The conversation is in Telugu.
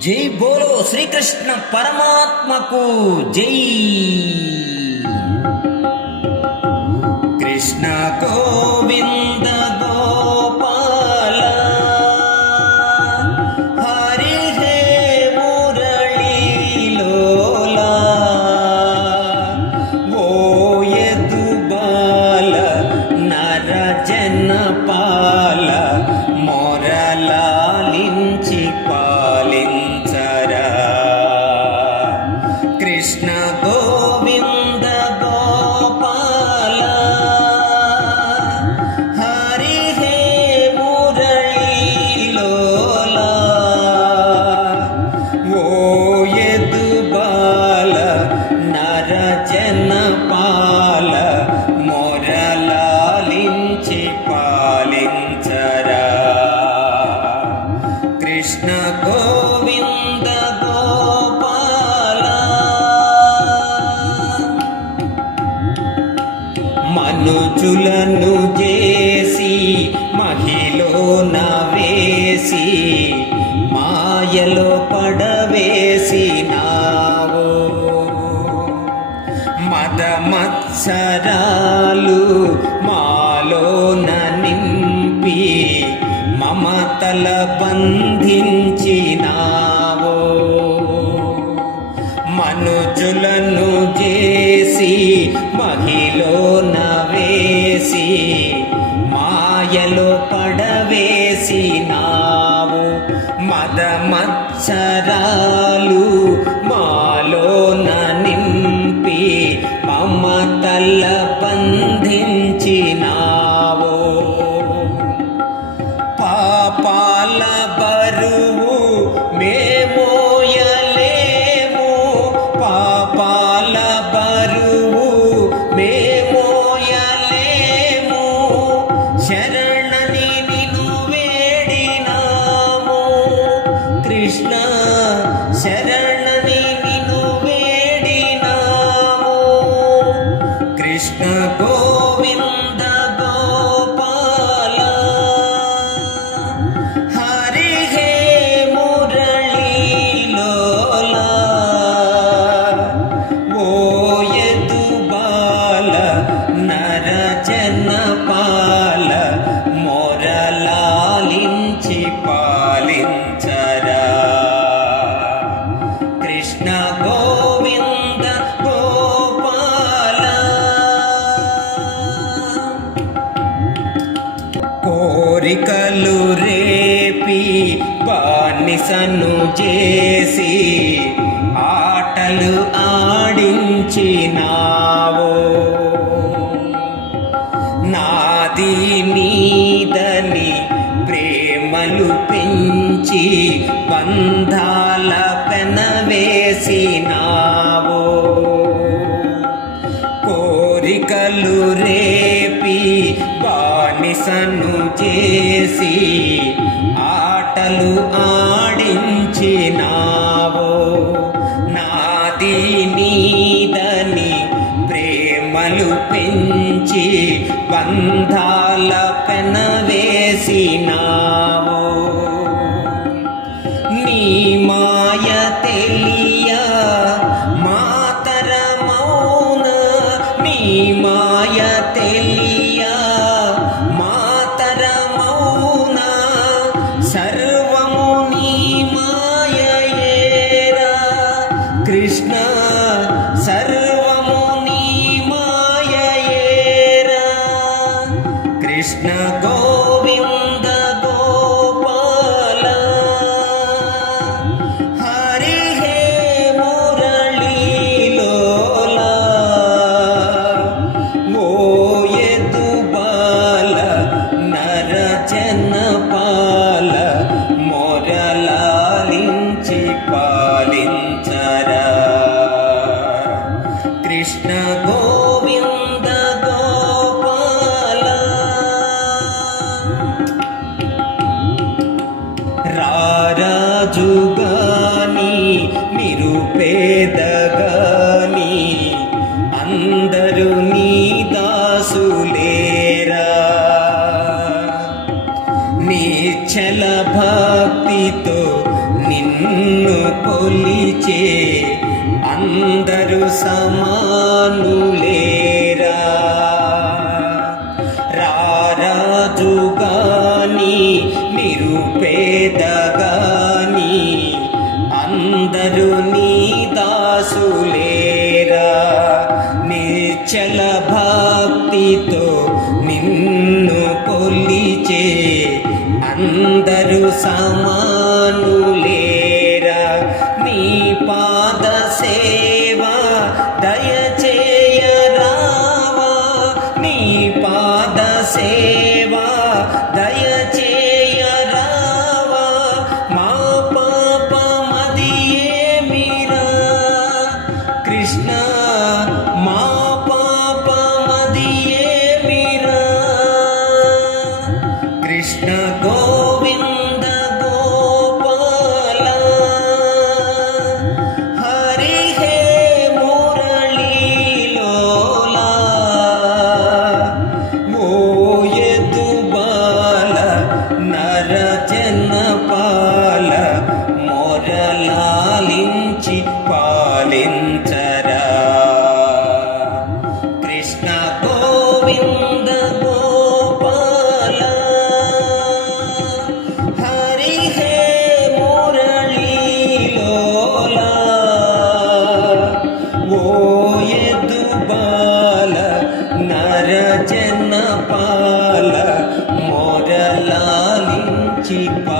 జై బోలో శ్రీకృష్ణ పరమాత్మకు జై కృష్ణ మనుజులను చేసి మహిలో నవేసి మాయలో పడవేసి నావో. మదమత్సరాలు మాలోన నింపి మమతల బంధించినావు మనుజులను చేసి కృష్ణ శరణని కోరికలు రేపి బానిసను చేసి ఆటలు ఆడించినావో. నాది నీదని ప్రేమలు పెంచి బంధాల పెనవేసినావో. కోరికలు రేపి సను చేసి ఆటలు ఆడించినావో. నాది నీదని ప్రేమలు పెంచి బంధాల పెనవేసినావో నీ మాయ తెలియ కృష్ణ రారాజుగాని నిరుపేదగాని అందరూ నీ దాసులేరా. నిచ్చల భక్తితో నిన్ను నిన్ను కొలిచే అందరూ సమా చల భక్తితో నిన్ను పొలిచే అందరూ సమానులేరా? నీ పాద సేవ దయచేయరావా నీ పాద సేవ లాలించి పాలించరా. కృష్ణ గోవింద గోపాల. హరి హే మురళీలోలా ఓయదు బాల నర జన పాల మొరలాలించి పాల